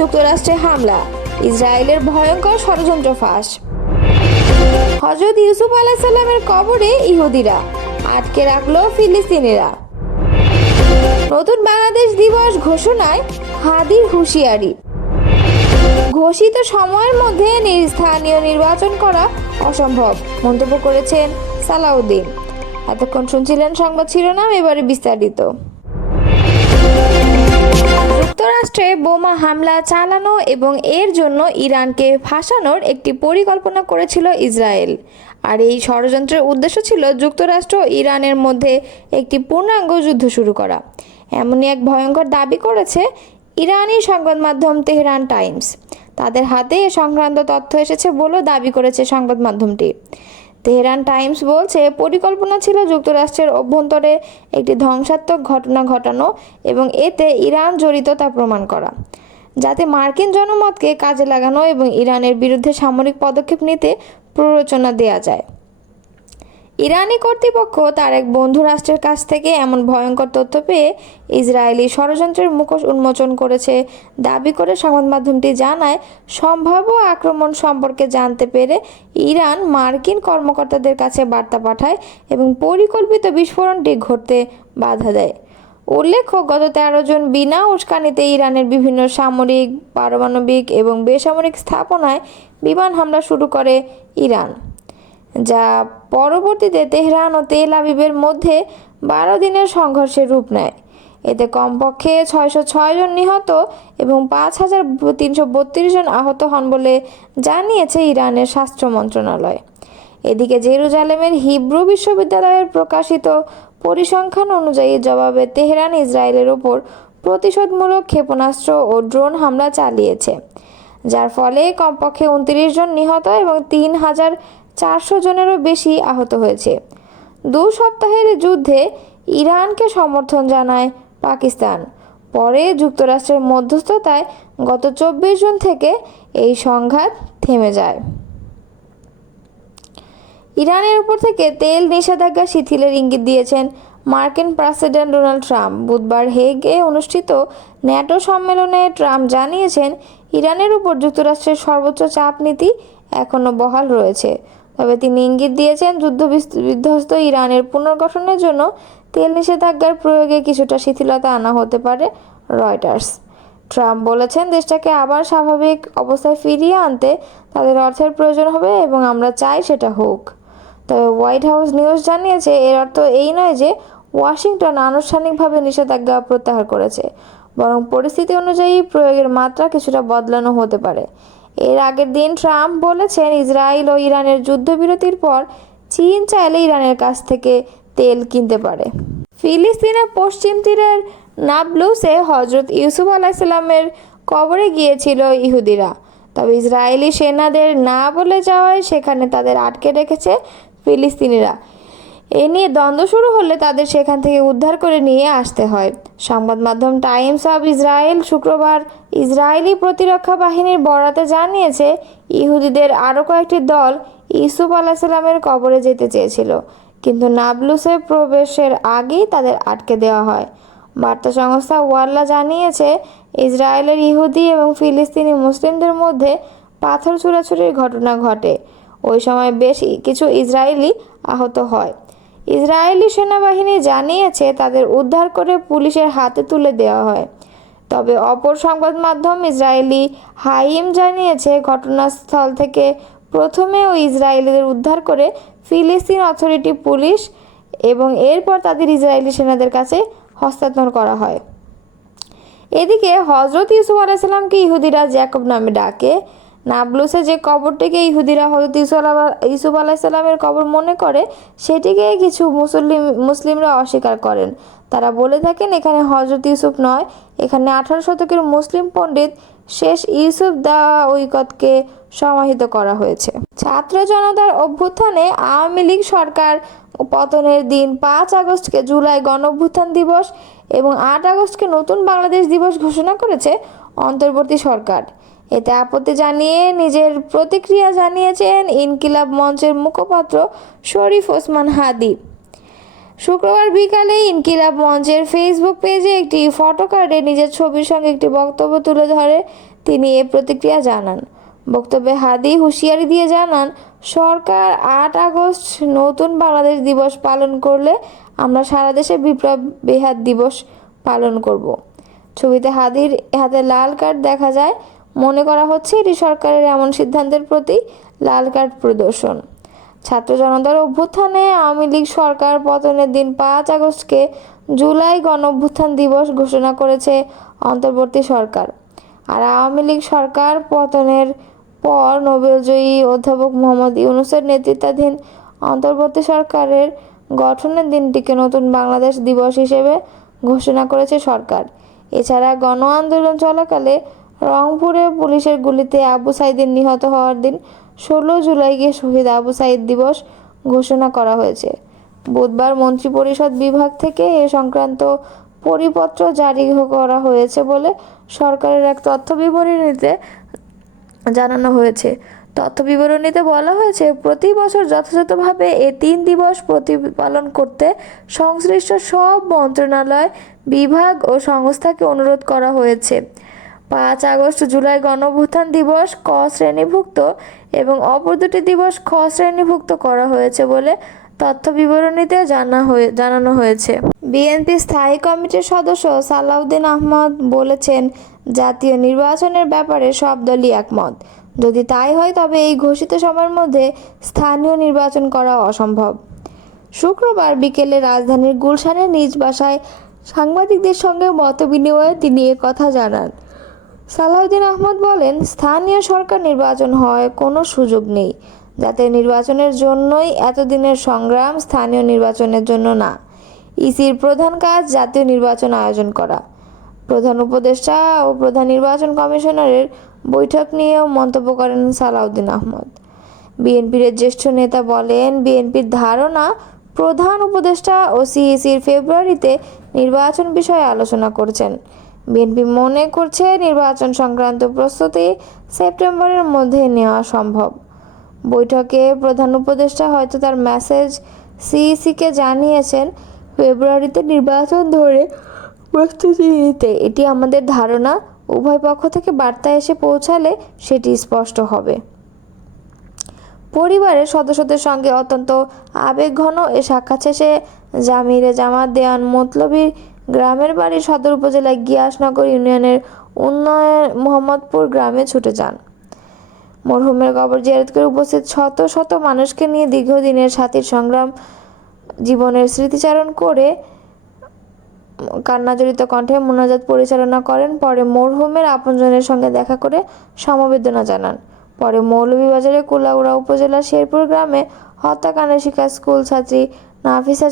যুক্তরাষ্ট্রে হামলা, ইসরায়েলের ভয়ঙ্কর ষড়যন্ত্র ফাঁস। হযরত ইউসুফ আলাইহিস সালামের কবরে ইহুদিরা, আটকে রাখলো ফিলিস্তিনিরা। নতুন বাংলাদেশ দিবস ঘোষণায় হাদির হুঁশিয়ারি। ঘোষিত সময়ের মধ্যে স্থানীয় নির্বাচন করা অসম্ভব, মন্তব্য করেছেন সালাউদ্দিন। এতক্ষণ শুনছিলেন সংবাদ শিরোনাম, এবারে বিস্তারিত। যুক্তরাষ্ট্রে বোমা হামলা চালানো এবং এর জন্য ইরানকে ফাঁসানোর একটি পরিকল্পনা করেছিল ইসরায়েল। আর এই ষড়যন্ত্রের উদ্দেশ্য ছিল যুক্তরাষ্ট্র ও ইরানের মধ্যে একটি পূর্ণাঙ্গ যুদ্ধ শুরু করা। এমনই এক ভয়ঙ্কর দাবি করেছে ইরানি সংবাদ মাধ্যম তেহরান টাইমস। তাদের হাতে এ সংক্রান্ত তথ্য এসেছে বলেও দাবি করেছে সংবাদ মাধ্যমটি। তেহরান টাইমস বলছে, পরিকল্পনা ছিল যুক্তরাষ্ট্রের অভ্যন্তরে একটি ধ্বংসাত্মক ঘটনা ঘটানো এবং এতে ইরান জড়িত তা প্রমাণ করা, যাতে মার্কিন জনমতকে কাজে লাগানো এবং ইরানের বিরুদ্ধে সামরিক পদক্ষেপ নিতে প্ররোচনা দেওয়া যায়। ইরানি কর্তৃপক্ষ তার এক বন্ধু রাষ্ট্রের কাছ থেকে এমন ভয়ঙ্কর তথ্য পেয়ে ইসরায়েলি ষড়যন্ত্রের মুখোশ উন্মোচন করেছে দাবি করে সংবাদ মাধ্যমটি জানায়, সম্ভাব্য আক্রমণ সম্পর্কে জানতে পেরে ইরান মার্কিন কর্মকর্তাদের কাছে বার্তা পাঠায় এবং পরিকল্পিত বিস্ফোরণটি ঘটতে বাধা দেয়। উল্লেখ্য, গত 13 জুন বিনা উস্কানিতে ইরানের বিভিন্ন সামরিক, পারমাণবিক এবং বেসামরিক স্থাপনায় বিমান হামলা শুরু করে ইরান, যা পরবর্তীতে তেহরান ও তেল আবিবের মধ্যে 12 দিনের সংঘর্ষের রূপ নেয়। এতে কমপক্ষে 606 জন নিহত এবং 5332 জন আহত হন বলে জানিয়েছে ইরানের স্বাস্থ্য মন্ত্রণালয়। এদিকে জেরুজালেমের হিব্রু বিশ্ববিদ্যালয়ের প্রকাশিত পরিসংখ্যান অনুযায়ী জবাবে তেহরান ইসরায়েলের ওপর প্রতিশোধমূলক ক্ষেপণাস্ত্র ও ড্রোন হামলা চালিয়েছে, যার ফলে কমপক্ষে 29 জন নিহত এবং 3400 জনেরও বেশি আহত হয়েছে। 2 সপ্তাহের যুদ্ধে ইরানকে সমর্থন জানায় পাকিস্তান। পরে যুক্তরাষ্ট্রের মধ্যস্থতায় গত 24 জুন থেকে এই সংঘাত থেমে যায়। ইরানের উপর থেকে তেল নিষেধাজ্ঞা শিথিলের ইঙ্গিত দিয়েছেন মার্কিন প্রেসিডেন্ট ডোনাল্ড ট্রাম্প। বুধবার হেগে অনুষ্ঠিত ন্যাটো সম্মেলনে ট্রাম্প জানিয়েছেন, ইরানের উপর যুক্তরাষ্ট্রের সর্বোচ্চ চাপ নীতি এখনও বহাল রয়েছে। তবে তিনি ইঙ্গিত দিয়েছেন, যুদ্ধবিধ্বস্ত ইরানের পুনর্গঠনের জন্য তেল নিষেধাজ্ঞার প্রয়োগে কিছুটা শিথিলতা আনা হতে পারে। রয়টার্স। ট্রাম্প বলেছেন, দেশটাকে আবার স্বাভাবিক অবস্থায় ফিরিয়ে আনতে তাদের অর্থের প্রয়োজন হবে এবং আমরা চাই সেটা হোক। তবে হোয়াইট হাউস নিউজ জানিয়েছে, এর অর্থ এই নয় যে ওয়াশিংটন আনুষ্ঠানিকভাবে নিষেধাজ্ঞা প্রত্যাহার করেছে, বরং পরিস্থিতি অনুযায়ী প্রয়োগের মাত্রা কিছুটা বদলানো হতে পারে। এর আগের দিন ট্রাম্প বলেছেন, ইসরায়েল ও ইরানের যুদ্ধবিরতির পর চীন চাইলে ইরানের কাছ থেকে তেল কিনতে পারে। ফিলিস্তিনের পশ্চিম তীরের নাবলুসে হযরত ইউসুফ আলাইহিস সালামের কবরে গিয়েছিল ইহুদিরা। তবে ইসরায়েলি সেনাদের না বলে যাওয়ায় সেখানে তাদের আটকে রেখেছে ফিলিস্তিনিরা। এ নিয়ে দ্বন্দ্ব শুরু হলে তাদের সেখান থেকে উদ্ধার করে নিয়ে আসতে হয়। সংবাদ মাধ্যম টাইমস অব ইসরায়েল শুক্রবার ইসরায়েলি প্রতিরক্ষা বাহিনীর বরাতে জানিয়েছে, ইহুদিদের আরও কয়েকটি দল ইউসুফ আলাইহিস সালামের কবরে যেতে চেয়েছিল, কিন্তু নাবলুসে প্রবেশের আগেই তাদের আটকে দেওয়া হয়। বার্তা সংস্থা ওয়াল্লা জানিয়েছে, ইসরায়েলের ইহুদি এবং ফিলিস্তিনি মুসলিমদের মধ্যে পাথর ছোড়াছুড়ির ঘটনা ঘটে। ওই সময় বেশ কিছু ইসরায়েলি আহত হয়। ইসরায়েলি সেনাবাহিনী জানিয়েছে, তাদের উদ্ধার করে পুলিশের হাতে তুলে দেওয়া হয়। তবে অপর সংবাদ মাধ্যম ইসরায়েলি হাইম জানিয়েছে, ঘটনাস্থল থেকে প্রথমে ওই ইসরায়েলিদের উদ্ধার করে ফিলিস্তিন অথরিটি পুলিশ এবং এরপর তাদের ইসরায়েলি সেনাদের কাছে হস্তান্তর করা হয়। এদিকে হযরত ইউসুফ আলাইহিস সালামকে ইহুদিরা জ্যাকব নামে ডাকে। নাবলুসে যে কবরটিকে ইহুদিরা হযরত ইউসুফ আলাইহিস সালামের কবর মনে করে, সেটিকে কিছু মুসলিমরা অস্বীকার করেন। তারা বলে থাকেন, এখানে হযরত ইউসুফ নয়, এখানে 18 শতকের মুসলিম পণ্ডিত শেষ ইউসুফ দাওয়িকতকে সমাহিত করা হয়েছে। ছাত্র জনতার অভ্যুত্থানে আওয়ামী লীগ সরকার পতনের দিন 5 আগস্টকে জুলাই গণঅভ্যুত্থান দিবস এবং 8 আগস্টকে নতুন বাংলাদেশ দিবস ঘোষণা করেছে অন্তর্বর্তী সরকার। এতে আপত্তি জানিয়ে নিজের প্রতিক্রিয়া জানিয়েছেন ইনকিলাব মঞ্চের মুখপাত্র শরীফ ওসমান হাদি। শুক্রবার বিকালে ইনকিলাব মঞ্চের ফেসবুক পেজে একটি ফটো কার্ডে নিজের ছবির সঙ্গে একটি বক্তব্য তুলে ধরে তিনি এ প্রতিক্রিয়া জানান। বক্তব্যে হাদি হুঁশিয়ারি দিয়ে জানান, সরকার ৮ আগস্ট নতুন বাংলাদেশ দিবস পালন করলে আমরা সারা দেশে বিপ্লব বেহাত দিবস পালন করব। ছবিতে হাদির হাতে লাল কার্ড দেখা যায়। মনে করা হচ্ছে এটি সরকারের এমন সিদ্ধান্তের প্রতি লাল কার্ড প্রদর্শন। ছাত্র জনতার অভ্যুত্থানে আওয়ামী লীগ সরকার পতনের দিন ৫ আগস্টকে জুলাই গণঅভ্যুত্থান দিবস ঘোষণা করেছে অন্তর্বর্তী সরকার। আর আওয়ামী লীগ সরকার পতনের পর নোবেলজয়ী অধ্যাপক মোহাম্মদ ইউনূসের নেতৃত্বাধীন অন্তর্বর্তী সরকারের গঠনের দিনটিকে নতুন বাংলাদেশ দিবস হিসেবে ঘোষণা করেছে সরকার। এছাড়া গণ আন্দোলন চলাকালে রংপুরে পুলিশের গুলিতে আবু সাঈদের নিহত হওয়ার দিন ১৬ জুলাইকে শহীদ আবু সাঈদ দিবস ঘোষণা করা হয়েছে। বুধবার মন্ত্রিপরিষদ বিভাগ থেকে এ সংক্রান্ত পরিপত্র জারি করা হয়েছে বলে সরকারের এক তথ্য বিবরণীতে জানানো হয়েছে। তথ্য বিবরণীতে বলা হয়েছে, প্রতি বছর যথাযথভাবে এ ৩ দিবস প্রতিপালন করতে সংশ্লিষ্ট সব মন্ত্রণালয়, বিভাগ ও সংস্থাকে অনুরোধ করা হয়েছে। ৫ আগস্ট জুলাই গণঅভ্যুত্থান দিবস ক শ্রেণীভুক্ত এবং অপর দুটি দিবস খ শ্রেণীভুক্ত করা হয়েছে বলে তথ্য বিবরণীতে জানানো হয়েছে। বিএনপি স্থায়ী কমিটির সদস্য সালাউদ্দিন আহমদ বলেছেন, জাতীয় নির্বাচনের ব্যাপারে সব দলই একমত। যদি তাই হয় তবে এই ঘোষিত সময়ের মধ্যে স্থানীয় নির্বাচন করা অসম্ভব। শুক্রবার বিকেলে রাজধানীর গুলশানে নিজ বাসায় সাংবাদিকদের সঙ্গে মতবিনিময়ে তিনি কথা জানান। সালাউদ্দিন আহমদ বলেন, স্থানীয় সরকার নির্বাচন হয় কোনো সুযোগ নেই। জাতীয় নির্বাচনের জন্যই এতদিনের সংগ্রাম, স্থানীয় নির্বাচনের জন্য না। ইসির প্রধান কাজ জাতীয় নির্বাচন আয়োজন করা। প্রধান উপদেষ্টা ও প্রধান নির্বাচন কমিশনারের বৈঠক নিয়েও মন্তব্য করেন সালাউদ্দিন আহমদ। বিএনপির জ্যেষ্ঠ নেতা বলেন, বিএনপির ধারণা প্রধান উপদেষ্টা ও সিইসির ফেব্রুয়ারিতে নির্বাচন বিষয়ে আলোচনা করছেন। বিএনপি মনে করছে নির্বাচন সংক্রান্ত প্রস্তুতি সেপ্টেম্বরের মধ্যে নেওয়া সম্ভব। বৈঠকে প্রধান উপদেষ্টা হয়তো তার মেসেজ সিইসিকে জানিয়েছেন, ফেব্রুয়ারিতে নির্বাচন ধরে প্রস্তুতি নিতে। এটি আমাদের ধারণা। উভয় পক্ষ থেকে বার্তা এসে পৌঁছালে সেটি স্পষ্ট হবে। পরিবারের সদস্যদের সঙ্গে অত্যন্ত আবেগঘন এ সাক্ষাৎ শেষে জামিরে জামাত দেওয়ান মতলবীর গ্রামের বাড়ি সদর উপজেলায় গিয়াসনগর ইউনিয়নের মোহাম্মদপুর গ্রামে ছুটে যান। মরহুমের কবর জিয়ারত করে উপস্থিত শত শত মানুষকে নিয়ে দীর্ঘদিনের সাথীর সংগ্রাম, জীবনের স্মৃতিচারণ করে কান্নাজড়িত কণ্ঠে মোনাজাত পরিচালনা করেন। পরে মরহুমের আপনজনের সঙ্গে দেখা করে সমবেদনা জানান। পরে মৌলভীবাজারের কুলাউড়া উপজেলার শেরপুর গ্রামে হত্যাকাণ্ডের শিকার স্কুল ছাত্রী নাফিসা